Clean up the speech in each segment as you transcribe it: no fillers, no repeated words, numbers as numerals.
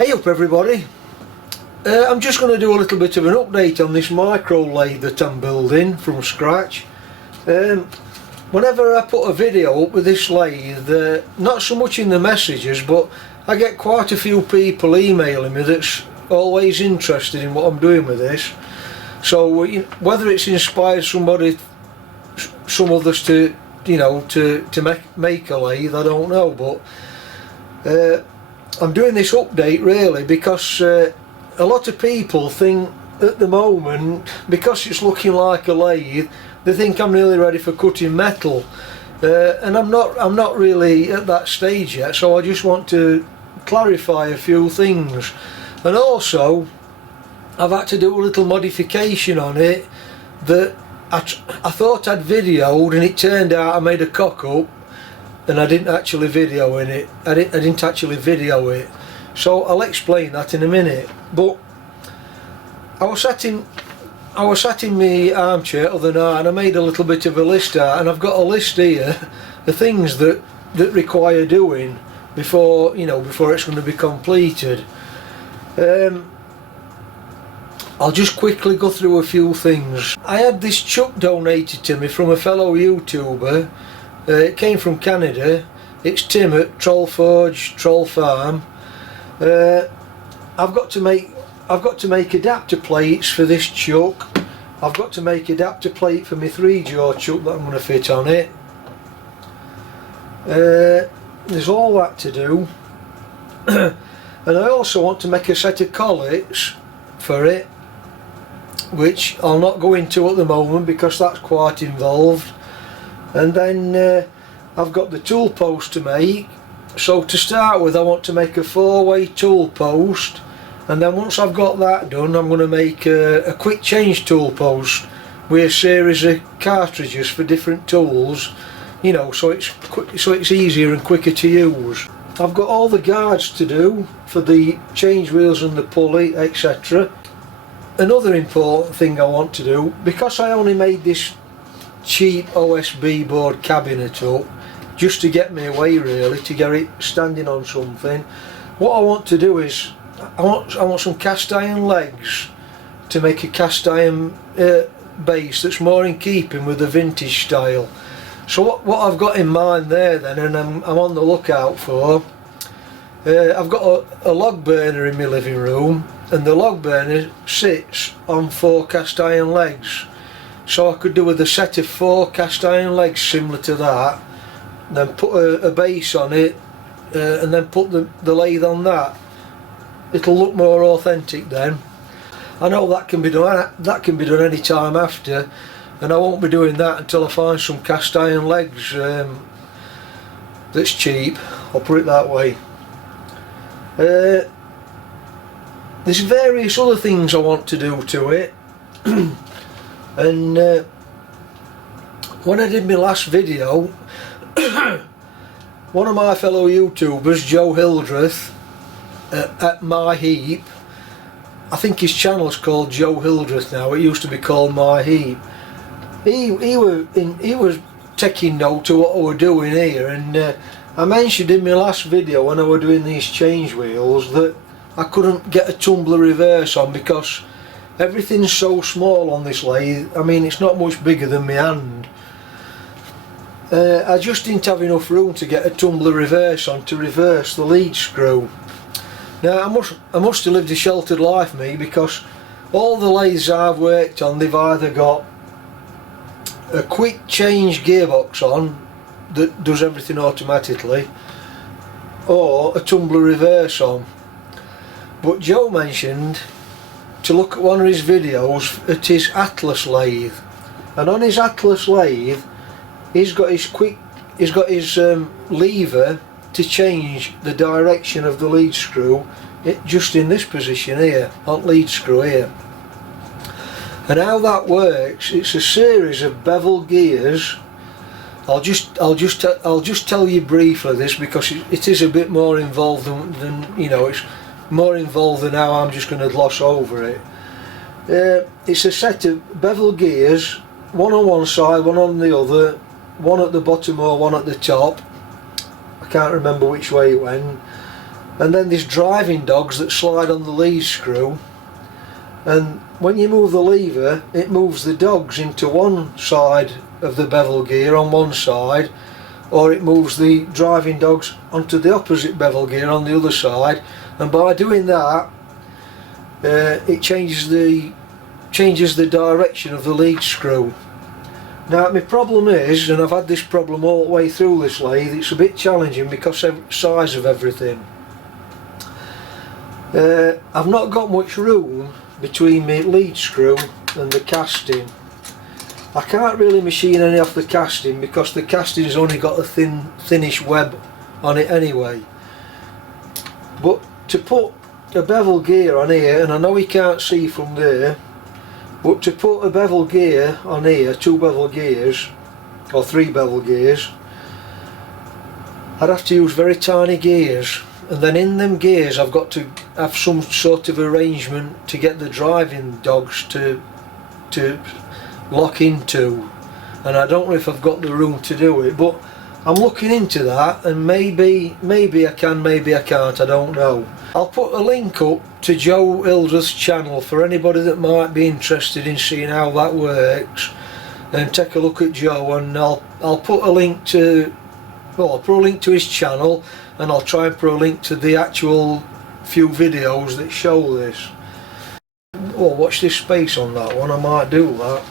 Hey up everybody, I'm just going to do a little bit of an update on this micro lathe that I'm building from scratch. Whenever I put a video up with this lathe, not so much in the messages, but I get quite a few people emailing me that's always interested in what I'm doing with this. So whether it's inspired somebody, some others to, to make a lathe, I don't know, but I'm doing this update really because a lot of people think at the moment, because it's looking like a lathe, they think I'm nearly ready for cutting metal, and I'm not really at that stage yet. So I just want to clarify a few things, and also I've had to do a little modification on it that I thought I'd videoed, and it turned out I made a cock up and I didn't actually video it. I didn't actually video it, so I'll explain that in a minute. But I was sat in my armchair other night and I made a little bit of a list out, and I've got a list here the things that require doing before before it's going to be completed. I'll just quickly go through a few things. I had this chuck donated to me from a fellow YouTuber. It came from Canada. It's Tim at Trollforge Troll Farm. I've got to make adapter plates for this chuck. I've got to make adapter plate for my 3-jaw chuck that I'm going to fit on it. There's all that to do. And I also want to make a set of collets for it, which I'll not go into at the moment because that's quite involved. And then I've got the tool post to make. So to start with, I want to make a 4-way tool post, and then once I've got that done, I'm going to make a quick change tool post with a series of cartridges for different tools, so it's easier and quicker to use. I've got all the guards to do for the change wheels and the pulley, etc. Another important thing I want to do, because I only made this cheap OSB board cabinet up just to get me away, really, to get it standing on something, what I want to do is I want some cast iron legs to make a cast iron base that's more in keeping with the vintage style. So what I've got in mind there then, and I'm on the lookout for, I've got a log burner in my living room, and the log burner sits on 4 cast iron legs. So I could do with a set of 4 cast iron legs similar to that, then put a base on it, and then put the lathe on that. It'll look more authentic then. I know that can be done any time after, and I won't be doing that until I find some cast iron legs that's cheap, I'll put it that way. There's various other things I want to do to it. And when I did my last video, one of my fellow YouTubers, Joe Hildreth, at My Heap, I think his channel's called Joe Hildreth now, it used to be called My Heap, he was taking note of what I was doing here, and I mentioned in my last video when I was doing these change wheels that I couldn't get a tumbler reverse on because everything's so small on this lathe. I mean, it's not much bigger than my hand. I just didn't have enough room to get a tumbler reverse on to reverse the lead screw. Now I must have lived a sheltered life, me, because all the lathes I've worked on, they've either got a quick change gearbox on that does everything automatically, or a tumbler reverse on. But Joe mentioned to look at one of his videos at his Atlas Lathe, and on his Atlas Lathe he's got his lever to change the direction of the lead screw, just in this position here, on lead screw here. And how that works, it's a series of bevel gears. I'll just tell you briefly this because it is a bit more involved than it's more involved than how I'm just going to gloss over it. It's a set of bevel gears, one on one side, one on the other, one at the bottom or one at the top. I can't remember which way it went. and then there's driving dogs that slide on the lead screw, and when you move the lever it moves the dogs into one side of the bevel gear on one side, or it moves the driving dogs onto the opposite bevel gear on the other side, and by doing that it changes the direction of the lead screw. Now my problem is, and I've had this problem all the way through this lathe, it's a bit challenging because of the size of everything. I've not got much room between my lead screw and the casting. I can't really machine any off the casting because the casting's only got a thinnish web on it anyway. But to put a bevel gear on here, and I know you can't see from there, but to put a bevel gear on here, 2 bevel gears or 3 bevel gears, I'd have to use very tiny gears, and then in them gears I've got to have some sort of arrangement to get the driving dogs to lock into, and I don't know if I've got the room to do it, but I'm looking into that, and maybe I can, maybe I can't, I don't know. I'll put a link up to Joe Hildreth's channel for anybody that might be interested in seeing how that works, and take a look at Joe, and I'll put a link to, well, I'll put a link to his channel, and I'll try and put a link to the actual few videos that show this. Well, watch this space on that one, I might do that.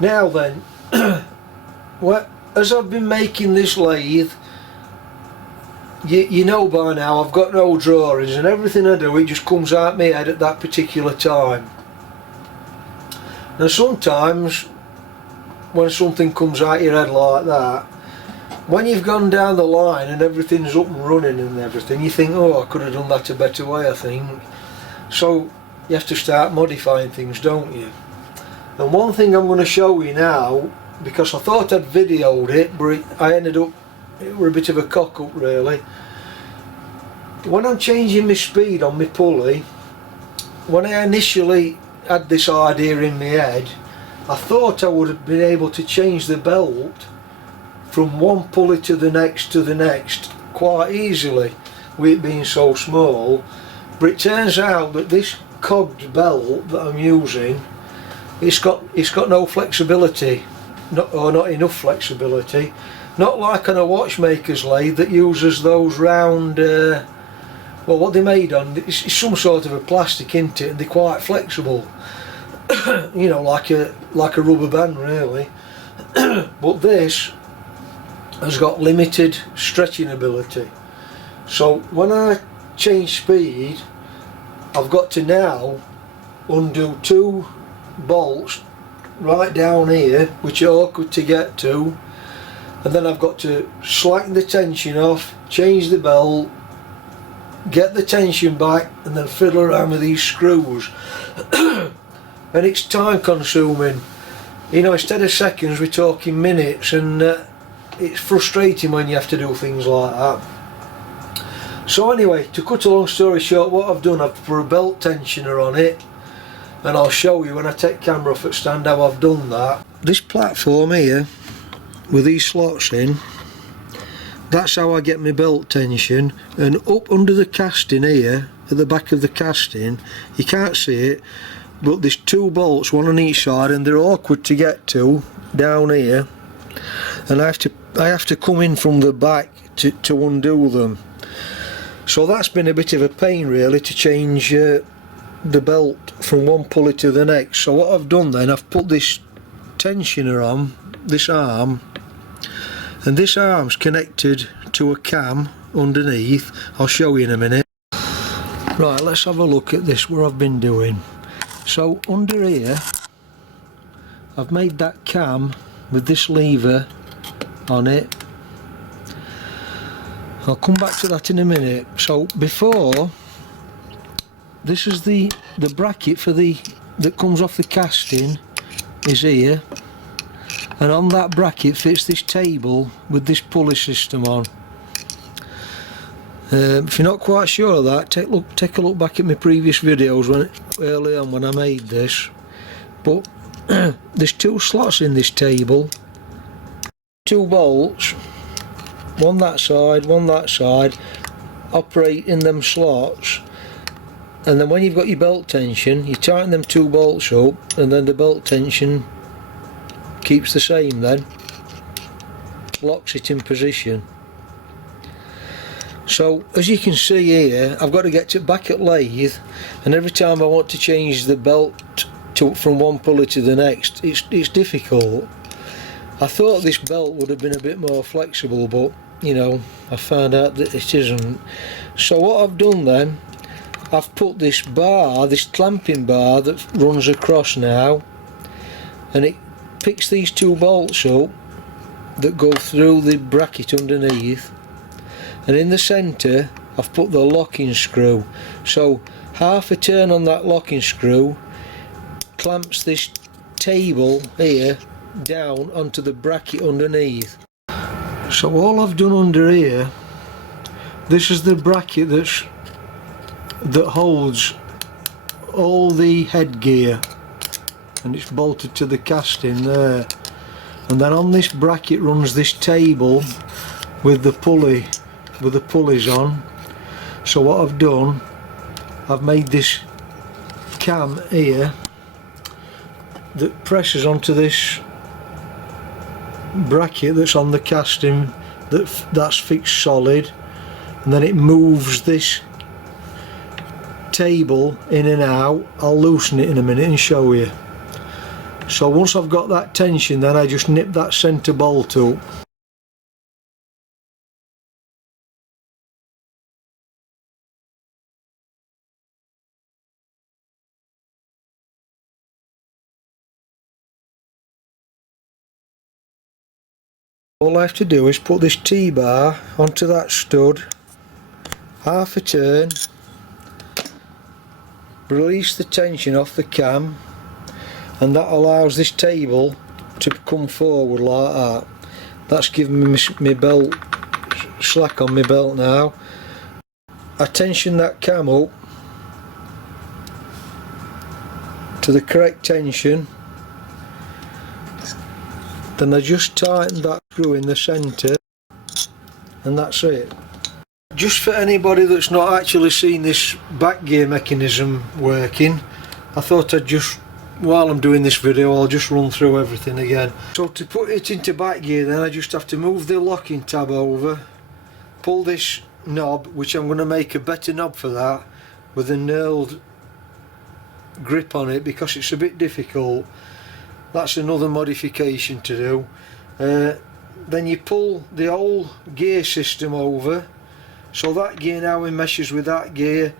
Now then, as I've been making this lathe, you know by now I've got no drawings, and everything I do, it just comes out my head at that particular time. Now sometimes when something comes out your head like that, when you've gone down the line and everything's up and running and everything, you think, oh, I could have done that a better way, I think. So you have to start modifying things, don't you? And one thing I'm going to show you now, because I thought I'd videoed it, but I ended up, it were a bit of a cock up really. When I'm changing my speed on my pulley, when I initially had this idea in my head, I thought I would have been able to change the belt from one pulley to the next quite easily with it being so small, but it turns out that this cogged belt that I'm using, it's got no flexibility, or not enough flexibility, not like on a Watchmakers lathe that uses those round, well, what they're made on, it's some sort of a plastic, isn't it, and they're quite flexible. You know, like a rubber band really. But this has got limited stretching ability, so when I change speed I've got to now undo 2 bolts right down here, which are awkward to get to, and then I've got to slacken the tension off, change the belt, get the tension back, and then fiddle around with these screws. And it's time consuming, you know, instead of seconds we're talking minutes, and it's frustrating when you have to do things like that. So anyway, to cut a long story short, what I've done, I've put a belt tensioner on it, and I'll show you when I take camera off at stand how I've done that. This platform here with these slots in, that's how I get my belt tension, and up under the casting here, at the back of the casting, you can't see it, but there's 2 bolts, one on each side, and they're awkward to get to down here, and I have to come in from the back to undo them. So that's been a bit of a pain really, to change the belt from one pulley to the next. So what I've done then, I've put this tensioner on this arm, and this arm's connected to a cam underneath. I'll show you in a minute. Right, let's have a look at this, what I've been doing. So under here I've made that cam with this lever on it. I'll come back to that in a minute. So before, this is the bracket for that comes off the casting is here, and on that bracket fits this table with this pulley system on. If you're not quite sure of that, take a look back at my previous videos early on when I made this. But there's 2 slots in this table, 2 bolts, one that side, operate in them slots, and then when you've got your belt tension you tighten them 2 bolts up, and then the belt tension keeps the same, then locks it in position. So as you can see here, I've got to get back at lathe, and every time I want to change the belt from one pulley to the next, it's difficult. I thought this belt would have been a bit more flexible, but you know, I found out that it isn't. So what I've done then, I've put this bar, this clamping bar that runs across now, and it picks these 2 bolts up that go through the bracket underneath, and in the centre I've put the locking screw. So half a turn on that locking screw clamps this table here down onto the bracket underneath. So all I've done under here, this is the bracket that holds all the headgear, and it's bolted to the casting there, and then on this bracket runs this table with the pulley, with the pulleys on. So what I've done, I've made this cam here that presses onto this bracket that's on the casting, that's fixed solid, and then it moves this table in and out. I'll loosen it in a minute and show you. So once I've got that tension, then I just nip that centre bolt up. All I have to do is put this T-bar onto that stud, half a turn, release the tension off the cam, and that allows this table to come forward like that. That's giving me my belt, slack on my belt now. I tension that cam up to the correct tension, then I just tighten that screw in the centre, and that's it. Just for anybody that's not actually seen this back gear mechanism working, I thought I'd just, while I'm doing this video, I'll just run through everything again. So to put it into back gear, then I just have to move the locking tab over, pull this knob, which I'm going to make a better knob for that, with a knurled grip on it, because it's a bit difficult. That's another modification to do. Then you pull the whole gear system over, so that gear now meshes with that gear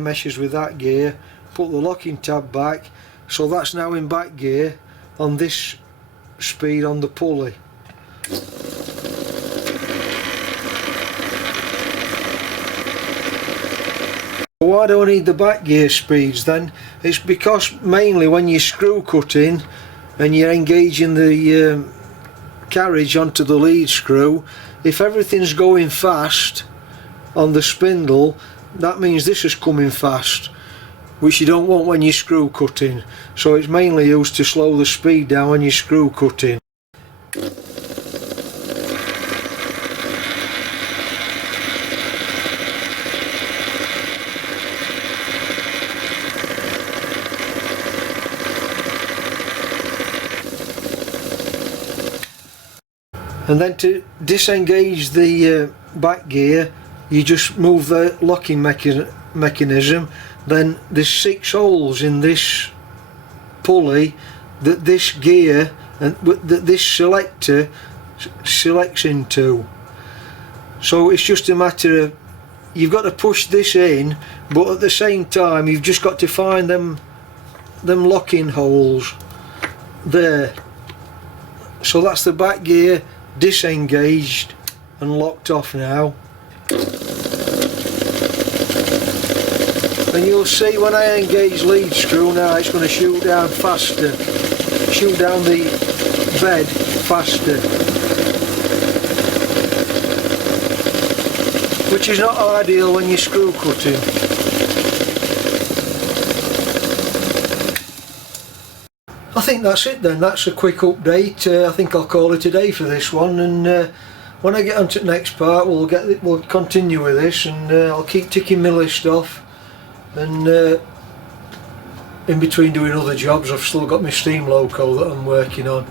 meshes with that gear. Put the locking tab back, so that's now in back gear on this speed on the pulley. Why do I need the back gear speeds then? It's because mainly when you're screw cutting and you're engaging the carriage onto the lead screw, if everything's going fast on the spindle, that means this is coming fast, which you don't want when you're screw cutting. So it's mainly used to slow the speed down when you're screw cutting. And then to disengage the back gear, you just move the locking mechanism. Then there's 6 holes in this pulley that this gear and that this selector selects into. So it's just a matter of, you've got to push this in, but at the same time you've just got to find them locking holes there. So that's the back gear disengaged and locked off now. And you'll see when I engage lead screw now, it's going to shoot down faster, shoot down the bed faster, which is not ideal when you're screw cutting. I think that's it then. That's a quick update. I think I'll call it a day for this one, and when I get on to the next part, we'll continue with this, and I'll keep ticking my list off. And in between doing other jobs, I've still got my steam loco that I'm working on.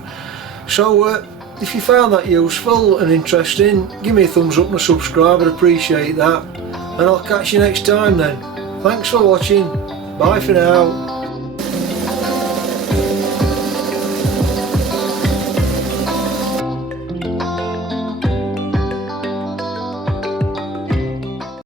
So if you found that useful and interesting, give me a thumbs up and a subscribe, I'd appreciate that. And I'll catch you next time then. Thanks for watching. Bye for now.